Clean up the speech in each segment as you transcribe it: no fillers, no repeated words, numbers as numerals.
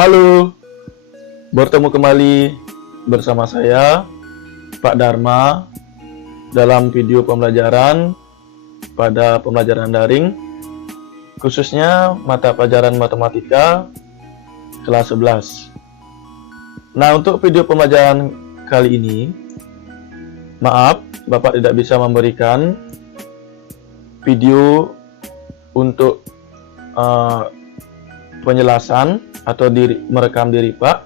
Halo, bertemu kembali bersama saya, Pak Dharma, dalam video pembelajaran pada pembelajaran daring, khususnya mata pelajaran matematika kelas 11. Nah, untuk video pembelajaran kali ini, maaf, Bapak tidak bisa memberikan video untuk penjelasan atau merekam diri Pak,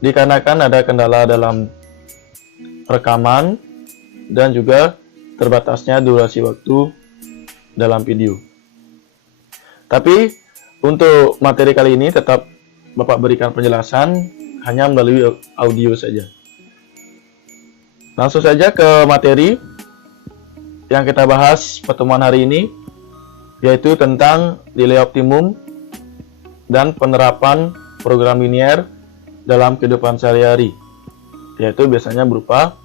dikarenakan ada kendala dalam rekaman dan juga terbatasnya durasi waktu dalam video. Tapi untuk materi kali ini tetap Bapak berikan penjelasan hanya melalui audio saja. Langsung saja ke materi yang kita bahas pertemuan hari ini, yaitu tentang nilai optimum dan penerapan program linear dalam kehidupan sehari-hari, yaitu biasanya berupa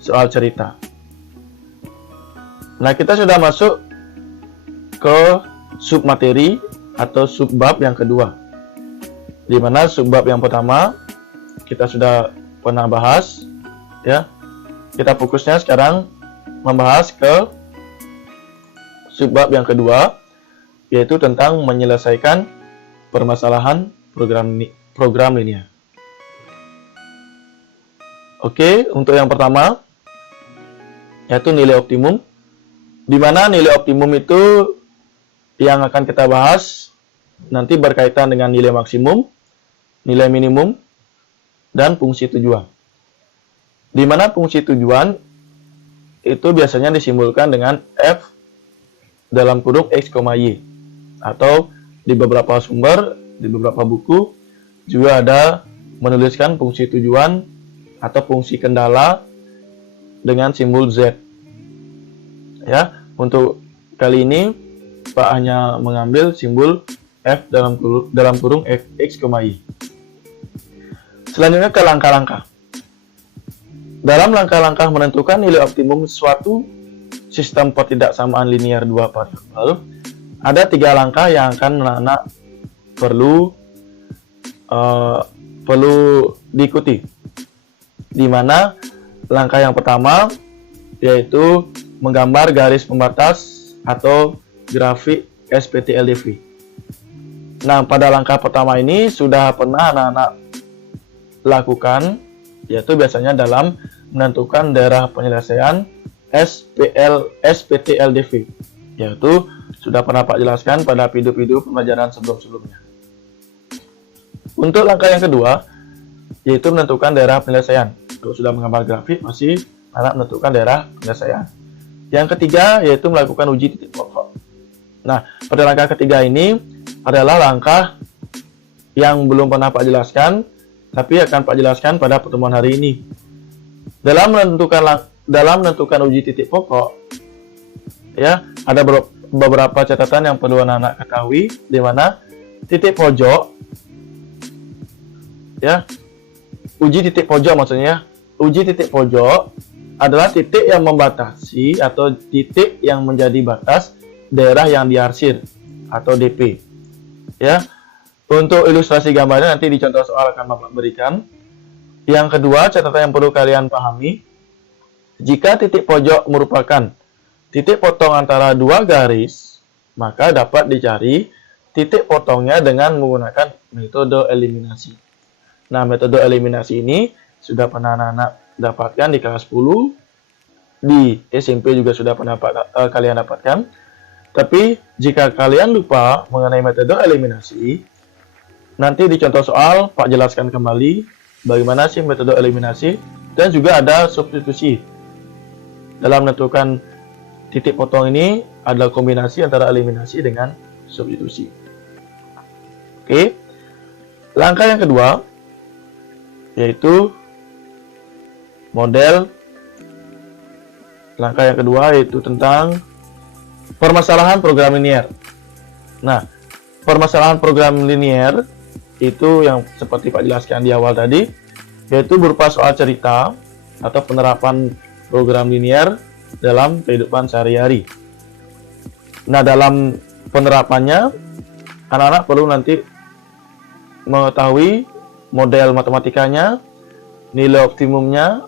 soal cerita. Nah, kita sudah masuk ke submateri atau subbab yang kedua, di mana subbab yang pertama kita sudah pernah bahas, ya. Kita fokusnya sekarang membahas ke subbab yang kedua, yaitu tentang menyelesaikan permasalahan program linear. Oke, untuk yang pertama yaitu nilai optimum, di mana nilai optimum itu yang akan kita bahas nanti berkaitan dengan nilai maksimum, nilai minimum, dan fungsi tujuan. Di mana fungsi tujuan itu biasanya disimbolkan dengan f dalam kurung x, y, atau di beberapa sumber, di beberapa buku juga ada menuliskan fungsi tujuan atau fungsi kendala dengan simbol Z. Ya, untuk kali ini Pak hanya mengambil simbol F dalam kurung X, Y. Selanjutnya ke langkah-langkah. Dalam langkah-langkah menentukan nilai optimum suatu sistem pertidaksamaan linear dua variabel, ada 3 langkah yang akan anak-anak perlu diikuti. Di mana langkah yang pertama yaitu menggambar garis pembatas atau grafik SPT-LDV. Nah, pada langkah pertama ini sudah pernah anak-anak lakukan, yaitu biasanya dalam menentukan daerah penyelesaian SPT-LDV, yaitu sudah pernah Pak jelaskan pada video-video pembelajaran sebelum-sebelumnya. Untuk langkah yang kedua, yaitu menentukan daerah penyelesaian. Kalau sudah menggambar grafik, masih anak menentukan daerah penyelesaian. Yang ketiga, yaitu melakukan uji titik pokok. Nah, pada langkah ketiga ini adalah langkah yang belum pernah Pak jelaskan, tapi akan Pak jelaskan pada pertemuan hari ini. Dalam menentukan uji titik pokok, ya, ada beberapa catatan yang perlu anak-anak ketahui, di mana titik pojok, ya, uji titik pojok maksudnya, uji titik pojok adalah titik yang membatasi atau titik yang menjadi batas daerah yang diarsir atau DP. Ya, untuk ilustrasi gambarnya nanti di contoh soal akan Bapak berikan. Yang kedua, catatan yang perlu kalian pahami, jika titik pojok merupakan titik potong antara dua garis, maka dapat dicari titik potongnya dengan menggunakan metode eliminasi. Nah, metode eliminasi ini sudah pernah anak-anak dapatkan di kelas 10, di SMP juga sudah pernah kalian dapatkan. Tapi jika kalian lupa mengenai metode eliminasi, nanti di contoh soal Pak jelaskan kembali bagaimana sih metode eliminasi, dan juga ada substitusi. Dalam menentukan titik potong ini adalah kombinasi antara eliminasi dengan substitusi. Oke. Langkah yang kedua yaitu model. Langkah yang kedua yaitu tentang permasalahan program linear. Nah, permasalahan program linear itu yang seperti Pak jelaskan di awal tadi, yaitu berupa soal cerita atau penerapan program linear dalam kehidupan sehari-hari. Nah, dalam penerapannya, anak-anak perlu nanti mengetahui model matematikanya, nilai optimumnya,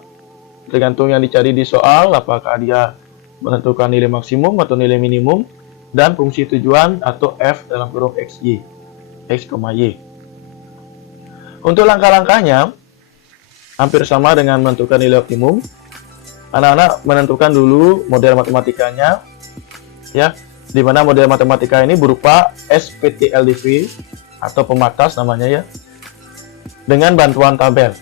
tergantung yang dicari di soal, apakah dia menentukan nilai maksimum atau nilai minimum, dan fungsi tujuan atau f dalam kurung x, y. Untuk langkah-langkahnya hampir sama dengan menentukan nilai optimum. Anak-anak menentukan dulu model matematikanya, ya, di mana model matematika ini berupa SPTLDV atau pematas namanya ya, dengan bantuan tabel.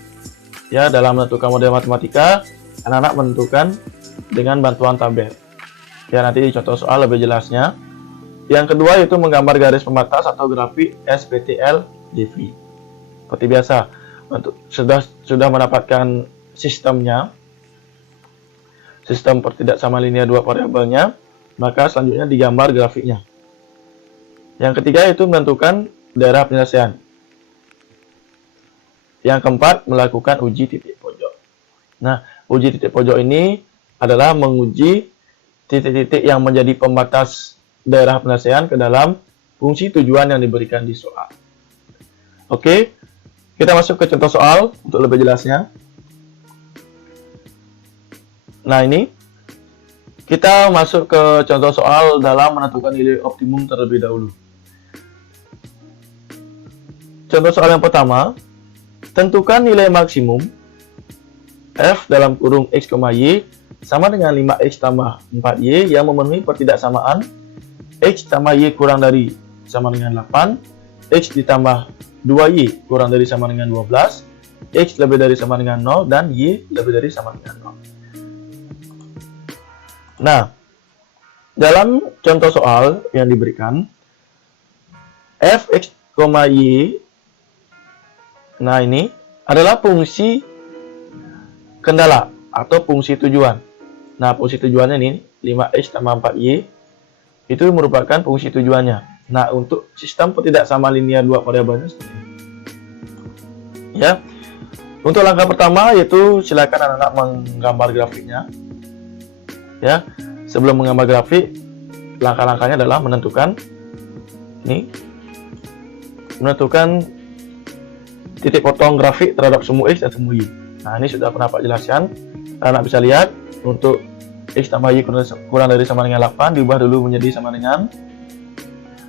Ya, dalam menentukan model matematika, anak-anak menentukan dengan bantuan tabel. Ya, nanti di contoh soal lebih jelasnya. Yang kedua yaitu menggambar garis pematas atau grafik SPTLDV. Seperti biasa, untuk sudah mendapatkan sistemnya, sistem pertidak sama linear dua variabelnya, maka selanjutnya digambar grafiknya. Yang ketiga yaitu menentukan daerah penyelesaian. Yang keempat, melakukan uji titik pojok. Nah, uji titik pojok ini adalah menguji titik-titik yang menjadi pembatas daerah penyelesaian ke dalam fungsi tujuan yang diberikan di soal. Oke, kita masuk ke contoh soal untuk lebih jelasnya. Nah, ini kita masuk ke contoh soal dalam menentukan nilai optimum terlebih dahulu. Contoh soal yang pertama, tentukan nilai maksimum f dalam kurung x, y sama dengan 5x tambah 4y yang memenuhi pertidaksamaan x tambah y kurang dari sama dengan 8, x ditambah 2y kurang dari sama dengan 12, x lebih dari sama dengan 0, dan y lebih dari sama dengan 0. Nah, dalam contoh soal yang diberikan, f, x, y, nah ini adalah fungsi kendala atau fungsi tujuan. Nah, fungsi tujuannya ini 5x tambah 4y itu merupakan fungsi tujuannya. Nah, untuk sistem pertidaksama linear dua variabelnya seperti ini. Ya. Untuk langkah pertama yaitu silakan anak-anak menggambar grafiknya. Ya. Sebelum menggambar grafik, langkah-langkahnya adalah menentukan titik potong grafik terhadap semu x dan semu y. Nah, ini sudah pernah Pak jelaskan. Anak bisa lihat untuk x tambah y kurang dari sama dengan 8 diubah dulu menjadi sama dengan,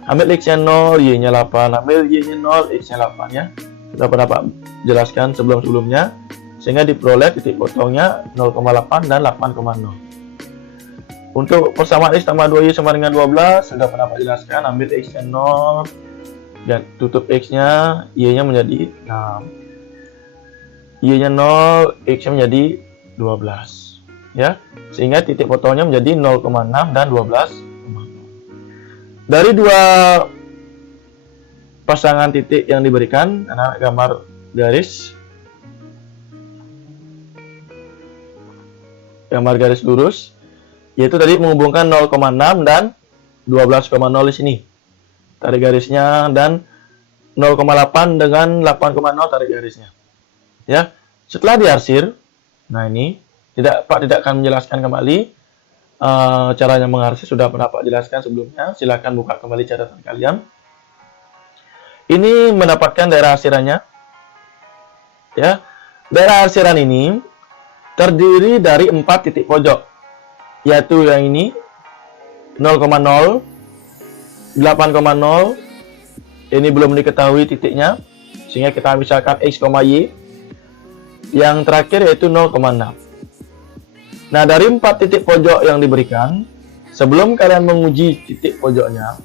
ambil x-nya 0, y-nya 8, ambil y-nya 0, x-nya 8 ya. Sudah pernah Pak jelaskan sebelum-sebelumnya, sehingga diperoleh titik potongnya 0,8 dan 8,0. Untuk persamaan x tambah 2y sama dengan 12 sudah pernah Pak jelaskan, ambil x-nya 0 dan tutup x-nya, y-nya menjadi 6, y-nya 0, x-nya menjadi 12 ya, sehingga titik potongnya menjadi 0,6 dan 12. Dari dua pasangan titik yang diberikan, anak gambar garis lurus, yaitu tadi menghubungkan 0,6 dan 12,0 di sini. Tarik garisnya, dan 0,8 dengan 8,0 tarik garisnya. Ya, setelah diarsir, nah ini Pak tidak akan menjelaskan kembali caranya mengarsir, sudah pernah Pak jelaskan sebelumnya. Silakan buka kembali catatan kalian. Ini mendapatkan daerah arsirannya. Ya, daerah arsiran ini terdiri dari 4 titik pojok, yaitu yang ini 0,0, 8,0, ini belum diketahui titiknya, sehingga kita misalkan x, y. Yang terakhir yaitu 0,6. Nah, dari 4 titik pojok yang diberikan, sebelum kalian menguji titik pojoknya,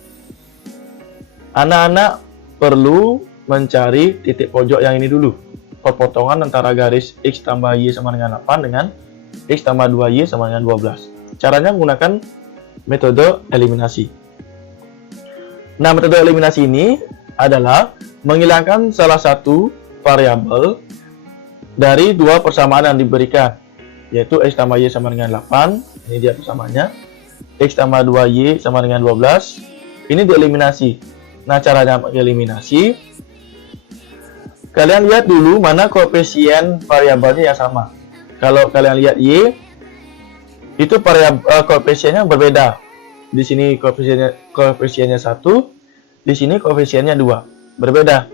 anak-anak perlu mencari titik pojok yang ini dulu. Perpotongan antara garis x tambah y sama dengan 8 dengan x tambah 2y sama dengan 12. Caranya menggunakan metode eliminasi. Nah, metode eliminasi ini adalah menghilangkan salah satu variabel dari dua persamaan yang diberikan, yaitu x tambah y sama dengan 8, ini dia persamaannya, x tambah 2y sama dengan 12, ini dieliminasi. Nah, caranya eliminasi, kalian lihat dulu mana koefisien variabelnya yang sama. Kalau kalian lihat y, itu koefisiennya berbeda. Di sini koefisiennya 1, di sini koefisiennya 2, berbeda.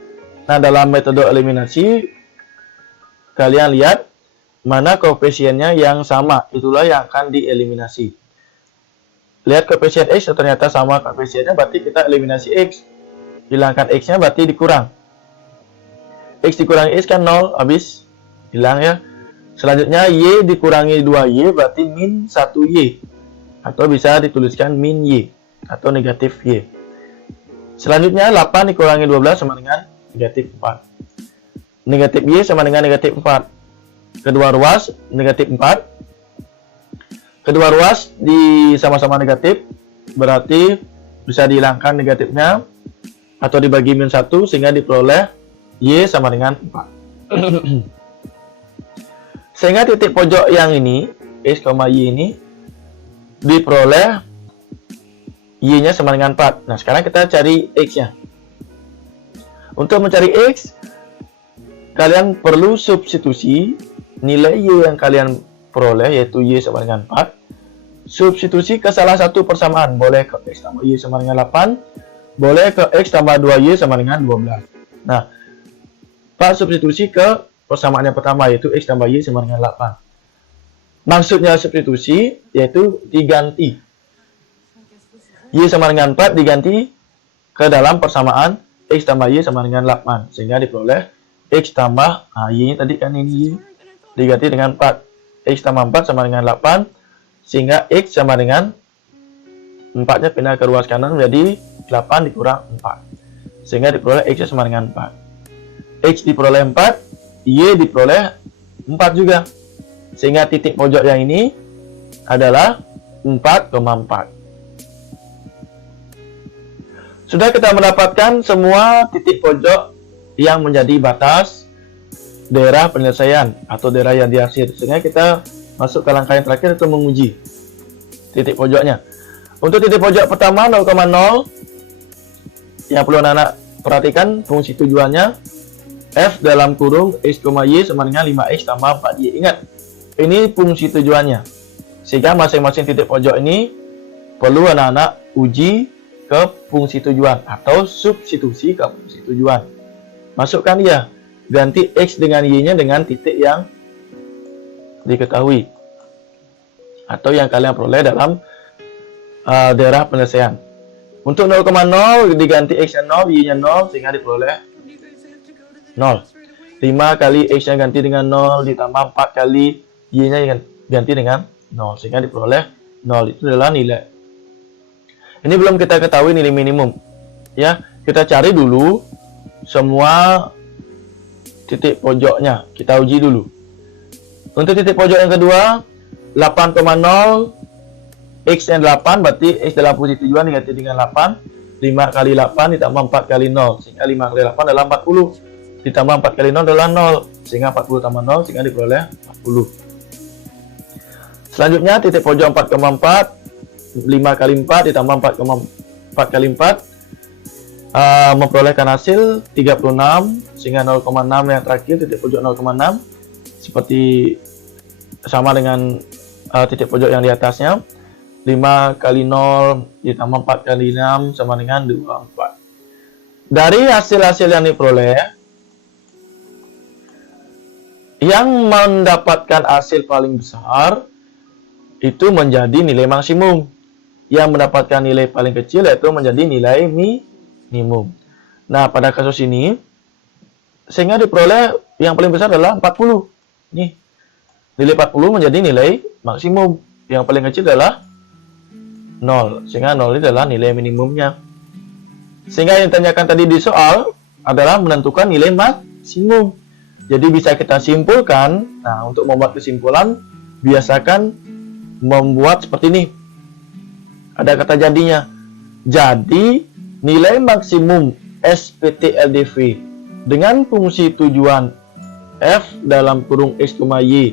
Nah, dalam metode eliminasi, kalian lihat mana koefisiennya yang sama, itulah yang akan dieliminasi. Lihat koefisien X ternyata sama koefisiennya, berarti kita eliminasi X. Hilangkan X-nya berarti dikurang. X dikurangi X kan 0, habis hilang ya. Selanjutnya Y dikurangi 2Y berarti min 1Y. Atau bisa dituliskan min Y atau negatif Y. Selanjutnya 8 dikurangi 12 sama dengan negatif 4. Negatif Y sama dengan negatif 4. Kedua ruas negatif 4. Kedua ruas sama-sama negatif, berarti bisa dihilangkan negatifnya atau dibagi min 1 sehingga diperoleh Y sama dengan 4. Sehingga titik pojok yang ini X, Y ini diperoleh Y-nya sama dengan 4. Nah, sekarang kita cari X-nya. Untuk mencari X, kalian perlu substitusi nilai Y yang kalian peroleh, yaitu Y sama dengan 4. Substitusi ke salah satu persamaan. Boleh ke X tambah Y sama dengan 8. Boleh ke X tambah 2Y sama dengan 12. Nah, Pak substitusi ke persamaan yang pertama, yaitu X tambah Y sama dengan 8. Maksudnya substitusi, yaitu diganti. Y sama dengan 4 diganti ke dalam persamaan X tambah Y sama dengan 8. Sehingga diperoleh X tambah, Y tadi kan ini Y, diganti dengan 4. X tambah 4 sama dengan 8. Sehingga X sama dengan 4-nya pindah ke ruas kanan menjadi 8 dikurang 4. Sehingga diperoleh X sama dengan 4. X diperoleh 4, Y diperoleh 4 juga. Sehingga titik pojok yang ini adalah 4,4. Sudah kita mendapatkan semua titik pojok yang menjadi batas daerah penyelesaian atau daerah yang diarsir. Sehingga kita masuk ke langkah yang terakhir, itu menguji titik pojoknya. Untuk titik pojok pertama 0,0, yang perlu anak-anak perhatikan fungsi tujuannya F dalam kurung X, Y sama dengan 5X tambah 4Y. Ingat, ini fungsi tujuannya. Sehingga masing-masing titik pojok ini perlu anak-anak uji ke fungsi tujuan atau substitusi ke fungsi tujuan. Masukkan dia, ganti X dengan Y-nya dengan titik yang diketahui atau yang kalian peroleh dalam daerah penyelesaian. Untuk 0,0 diganti X-nya 0, Y-nya 0 sehingga diperoleh 0. 5 kali X-nya ganti dengan 0 ditambah 4 kali Y-nya ganti dengan 0 sehingga diperoleh 0. Itu adalah nilai. Ini belum kita ketahui nilai minimum. Ya, kita cari dulu semua titik pojoknya. Kita uji dulu. Untuk titik pojok yang kedua 8,0, X-nya 8 berarti X dalam fungsi tujuan diganti dengan 8. 5 kali 8 ditambah 4 kali 0 sehingga 5 kali 8 adalah 40. Ditambah 4 kali 0 adalah 0 sehingga 40 tambah 0 sehingga diperoleh 40. Selanjutnya titik pojok 4,4, 5 kali 4 ditambah 4 kali 4 memperolehkan hasil 36 sehingga 0,6 yang terakhir titik pojok 0,6 seperti sama dengan titik pojok yang di atasnya. 5 kali 0 ditambah 4 kali 6 sama dengan 24. Dari hasil-hasil yang diperoleh, yang mendapatkan hasil paling besar itu menjadi nilai maksimum. Yang mendapatkan nilai paling kecil yaitu menjadi nilai minimum. Nah, pada kasus ini sehingga diperoleh yang paling besar adalah 40. Nih, nilai 40 menjadi nilai maksimum. Yang paling kecil adalah 0. Sehingga 0 itu adalah nilai minimumnya. Sehingga yang ditanyakan tadi di soal adalah menentukan nilai maksimum. Jadi bisa kita simpulkan. Nah, untuk membuat kesimpulan biasakan membuat seperti ini. Ada kata jadinya. Jadi, nilai maksimum SPT/LDV dengan fungsi tujuan F dalam kurung X, Y.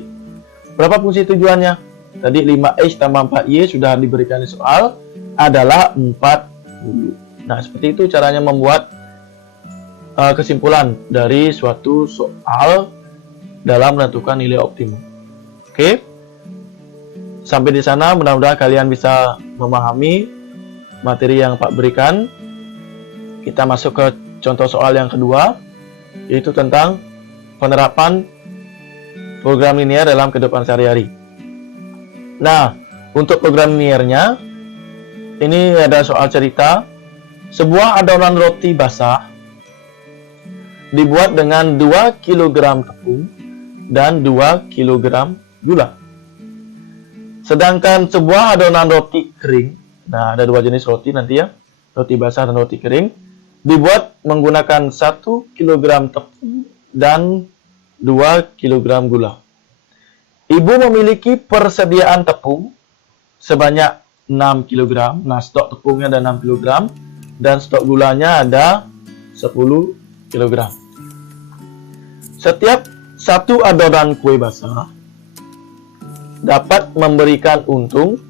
Berapa fungsi tujuannya? Tadi 5X tambah 4Y sudah diberikan di soal adalah 40. Nah, seperti itu caranya membuat kesimpulan dari suatu soal dalam menentukan nilai optimum. Oke? Sampai di sana mudah-mudahan kalian bisa memahami materi yang Pak berikan. Kita masuk ke contoh soal yang kedua. yaitu tentang penerapan program linear dalam kehidupan sehari-hari. Nah, untuk program linearnya, ini ada soal cerita. Sebuah adonan roti basah dibuat dengan 2 kg tepung dan 2 kg gula. Sedangkan sebuah adonan roti kering, nah ada dua jenis roti nanti ya, roti basah dan roti kering, dibuat menggunakan 1 kg tepung dan 2 kg gula. Ibu memiliki persediaan tepung sebanyak 6 kg. Nah, stok tepungnya ada 6 kg dan stok gulanya ada 10 kg. Setiap satu adonan kue basah dapat memberikan untung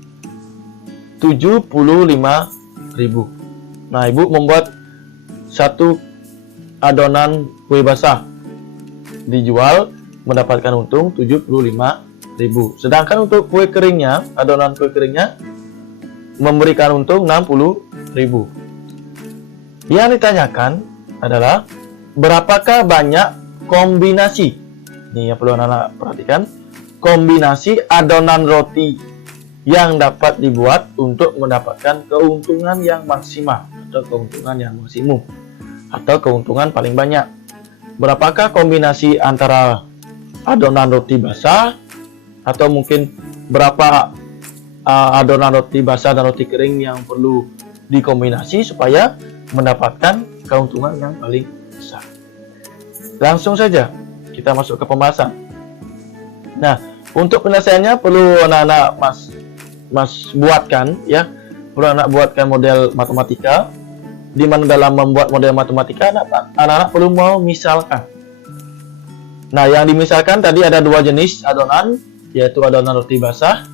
75.000. Nah, ibu membuat satu adonan kue basah dijual mendapatkan untung 75.000. Sedangkan untuk kue keringnya, adonan kue keringnya memberikan untung 60.000. Yang ditanyakan adalah berapakah banyak kombinasi, ini yang perlu anak-anak perhatikan, kombinasi adonan roti yang dapat dibuat untuk mendapatkan keuntungan yang maksimal atau keuntungan yang maksimum atau keuntungan paling banyak. Berapakah kombinasi antara adonan roti basah atau mungkin berapa adonan roti basah dan roti kering yang perlu dikombinasi supaya mendapatkan keuntungan yang paling besar. Langsung saja kita masuk ke pembahasan. Nah, untuk penyelesaiannya perlu anak-anak mas buatkan ya, perlu anak buatkan model matematika, di mana dalam membuat model matematika anak-anak perlu mau misalkan. Nah, yang dimisalkan tadi ada dua jenis adonan, yaitu adonan roti basah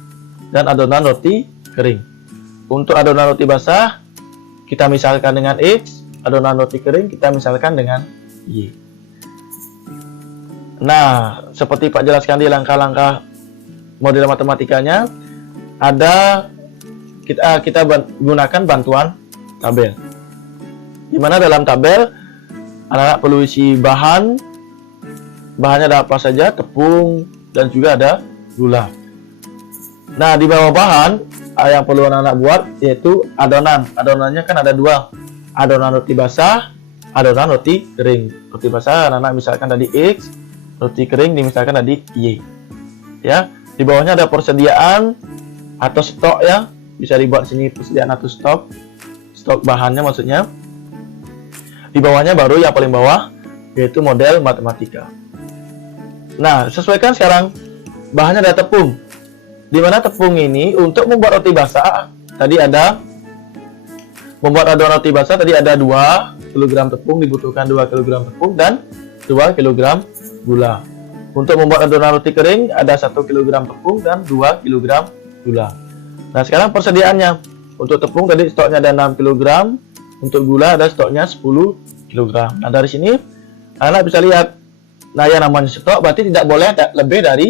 dan adonan roti kering. Untuk adonan roti basah kita misalkan dengan X, adonan roti kering kita misalkan dengan Y. Nah, seperti Pak jelaskan di langkah-langkah model matematikanya, ada kita gunakan bantuan tabel. Di mana dalam tabel anak-anak perlu isi bahannya ada apa saja, tepung dan juga ada gula. Nah, di bawah bahan yang perlu anak-anak buat yaitu adonan. Adonannya kan ada dua, adonan roti basah, adonan roti kering. Roti basah anak-anak misalkan tadi X, roti kering dimisalkan tadi Y. Ya, di bawahnya ada persediaan atau stok ya, bisa dibuat sini persediaan atau stok bahannya maksudnya. Di bawahnya baru yang paling bawah yaitu model matematika. Nah, sesuaikan sekarang bahannya ada tepung. Di mana tepung ini untuk membuat roti basah tadi ada membuat adonan roti basah tadi ada 2 kg tepung, dibutuhkan 2 kg tepung dan 2 kg gula. Untuk membuat adonan roti kering ada 1 kg tepung dan 2 kg gula. Nah, sekarang persediaannya. Untuk tepung tadi stoknya ada 6 kg, untuk gula ada stoknya 10 kg. Nah, dari sini anak bisa lihat, nah yang namanya stok berarti tidak boleh lebih dari,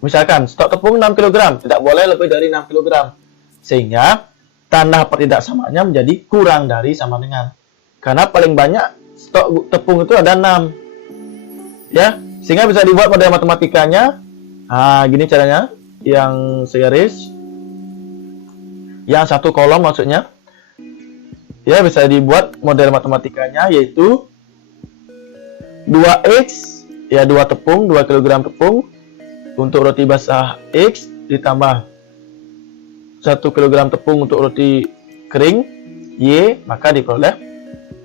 misalkan stok tepung 6 kg, tidak boleh lebih dari 6 kg. Sehingga tanda pertidaksamaannya menjadi kurang dari sama dengan. Karena paling banyak stok tepung itu ada 6. Ya, sehingga bisa dibuat model matematikanya. Nah, gini caranya, yang segaris, yang satu kolom maksudnya. Ya, bisa dibuat model matematikanya yaitu 2X, ya 2 tepung, 2 kg tepung. Untuk roti basah X ditambah 1 kg tepung untuk roti kering Y, maka diperoleh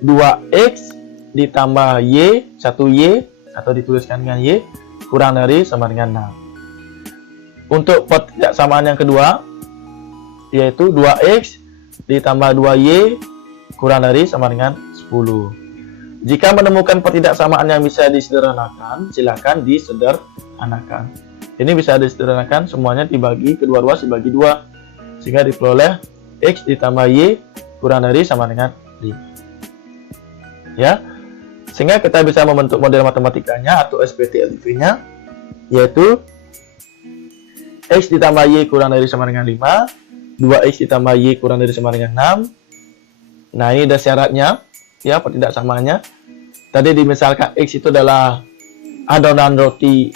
2X ditambah Y, 1Y, atau dituliskan dengan Y, kurang dari sama dengan 6. Untuk pertidaksamaan yang kedua, yaitu 2X ditambah 2Y kurang dari sama dengan 10. Jika menemukan pertidaksamaan yang bisa disederhanakan, silakan disederhanakan. Ini bisa disederhanakan, semuanya dibagi, kedua ruas dibagi 2, sehingga diperoleh X ditambah Y kurang dari sama dengan 5. Ya, sehingga kita bisa membentuk model matematikanya atau SPT-LIV-nya, yaitu X ditambah Y kurang dari sama dengan 5, 2X ditambah Y kurang dari sama dengan 6. Nah, ini ada syaratnya, ya, pertidaksamaannya. Tadi dimisalkan X itu adalah adonan roti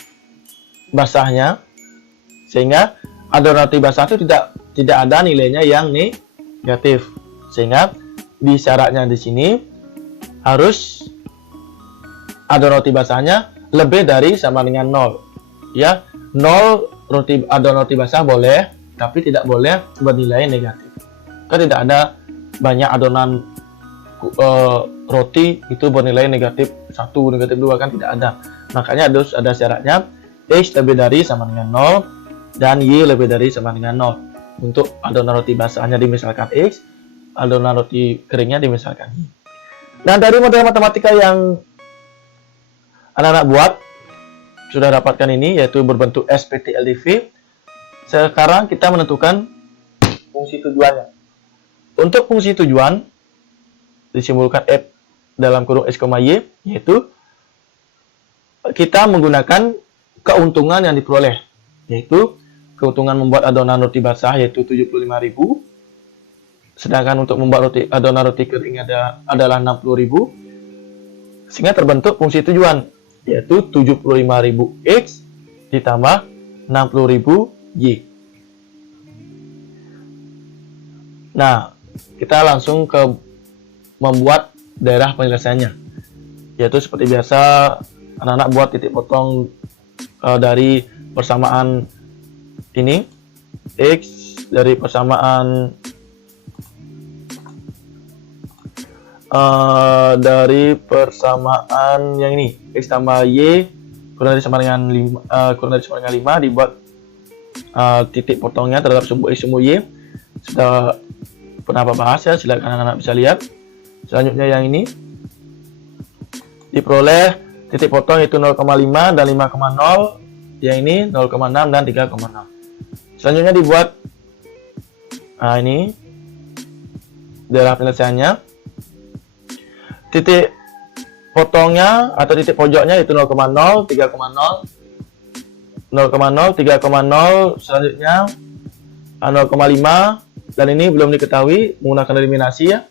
basahnya, sehingga adonan roti basah itu tidak ada nilainya yang negatif. Sehingga di syaratnya di sini harus adonan roti basahnya lebih dari sama dengan 0. Ya, 0 adonan roti basah boleh, tapi tidak boleh bernilai negatif. Kan tidak ada banyak adonan roti itu bernilai negatif 1, negatif 2, kan tidak ada. Makanya harus ada syaratnya X lebih dari sama dengan 0 dan Y lebih dari sama dengan 0. Untuk adonan roti basahnya dimisalkan X, adonan roti keringnya dimisalkan Y. Dan dari model matematika yang anak-anak buat sudah dapatkan ini, yaitu berbentuk SPT-LDV. Sekarang kita menentukan fungsi tujuannya. Untuk fungsi tujuan disimbolkan F dalam kurung X, Y, yaitu kita menggunakan keuntungan yang diperoleh, yaitu keuntungan membuat adonan roti basah yaitu 75.000, sedangkan untuk membuat adonan roti kering adalah 60.000, sehingga terbentuk fungsi tujuan yaitu 75.000 X ditambah 60.000 Y. Nah, kita langsung ke membuat daerah penyelesaiannya, yaitu seperti biasa anak-anak buat titik potong dari persamaan ini X dari persamaan yang ini X tambah Y kurang dari sama dengan 5 dibuat titik potongnya terhadap sumbu X sumbu Y. Sudah pernah bahas ya, silakan anak-anak bisa lihat. Selanjutnya yang ini diperoleh titik potong itu 0,5 dan 5,0, yang ini 0,6 dan 3,0. Selanjutnya dibuat ini daerah penyelesaiannya. Titik potongnya atau titik pojoknya itu 0,0, 3,0, 0,0, 3,0, selanjutnya 0,5, dan ini belum diketahui menggunakan eliminasi ya.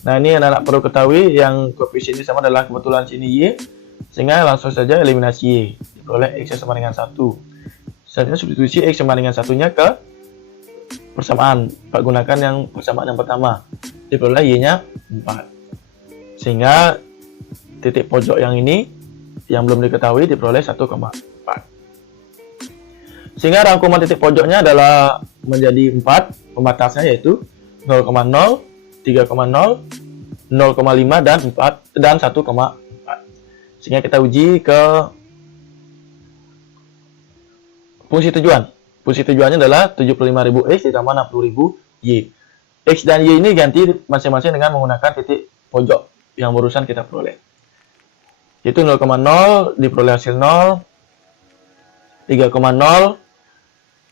Nah, ini anak-anak perlu ketahui yang koefisien ini sama adalah kebetulan sini Y, sehingga langsung saja eliminasi Y. Diperoleh X sama dengan 1. Selanjutnya substitusi X sama dengan 1-nya ke persamaan. Pak gunakan yang persamaan yang pertama. Diperoleh Y-nya 4. Sehingga titik pojok yang ini yang belum diketahui diperoleh 1,4. Sehingga rangkuman titik pojoknya adalah menjadi 4, pembatasnya yaitu 0,0, 3,0, 0,5 dan 1,4. Sehingga kita uji ke fungsi tujuan. Fungsi tujuannya adalah 75.000 X ditambah 60.000 Y. X dan Y ini ganti masing-masing dengan menggunakan titik pojok yang barusan kita peroleh. Yaitu 0,0 diperoleh hasil 0, 3,0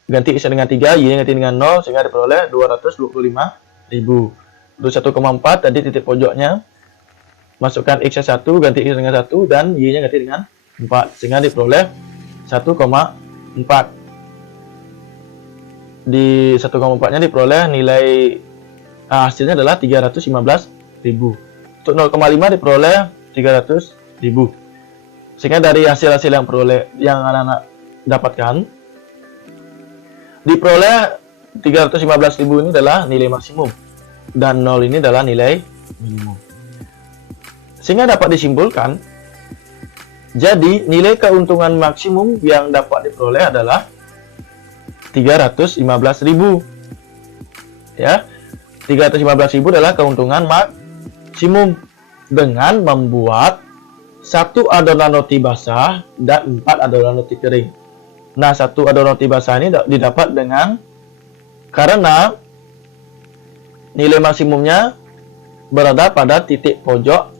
ganti X dengan 3, Y ganti dengan 0, sehingga diperoleh 225.000. Untuk 1,4 tadi titik pojoknya masukkan X-nya 1, ganti X dengan 1, dan Y-nya ganti dengan 4, sehingga diperoleh 1,4. Di 1,4 nya diperoleh nilai hasilnya adalah 315.000. Untuk 0,5 diperoleh 300.000. Sehingga dari hasil-hasil yang anak-anak dapatkan, diperoleh 315.000 ini adalah nilai maksimum dan 0 ini adalah nilai minimum. Sehingga dapat disimpulkan, jadi nilai keuntungan maksimum yang dapat diperoleh adalah 315.000. Ya, 315.000 adalah keuntungan maksimum dengan membuat 1 adonan roti basah dan 4 adonan roti kering. Nah, 1 adonan roti basah ini didapat karena nilai maksimumnya berada pada titik pojok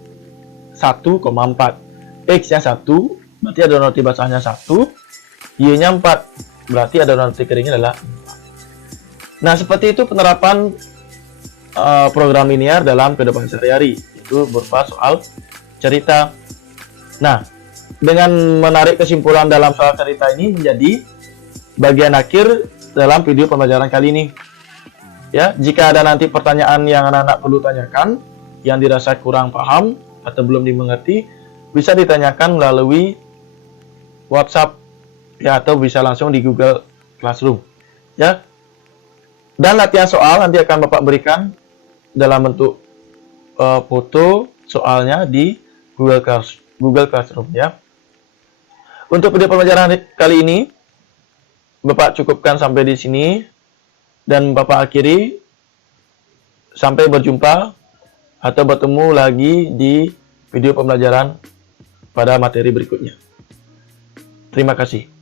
1,4. X-nya 1, berarti adonan roti basahnya 1, Y-nya 4, berarti adonan roti keringnya adalah 4. Nah, seperti itu penerapan program linear dalam kehidupan sehari-hari. Itu berupa soal cerita. Nah, dengan menarik kesimpulan dalam soal cerita ini menjadi bagian akhir dalam video pembelajaran kali ini. Ya, jika ada nanti pertanyaan yang anak-anak perlu tanyakan, yang dirasa kurang paham atau belum dimengerti, bisa ditanyakan melalui WhatsApp ya, atau bisa langsung di Google Classroom ya. Dan latihan soal nanti akan Bapak berikan dalam bentuk foto soalnya di Google Classroom ya. Untuk video pembelajaran kali ini Bapak cukupkan sampai di sini dan Bapak akhiri. Sampai berjumpa atau bertemu lagi di video pembelajaran pada materi berikutnya. Terima kasih.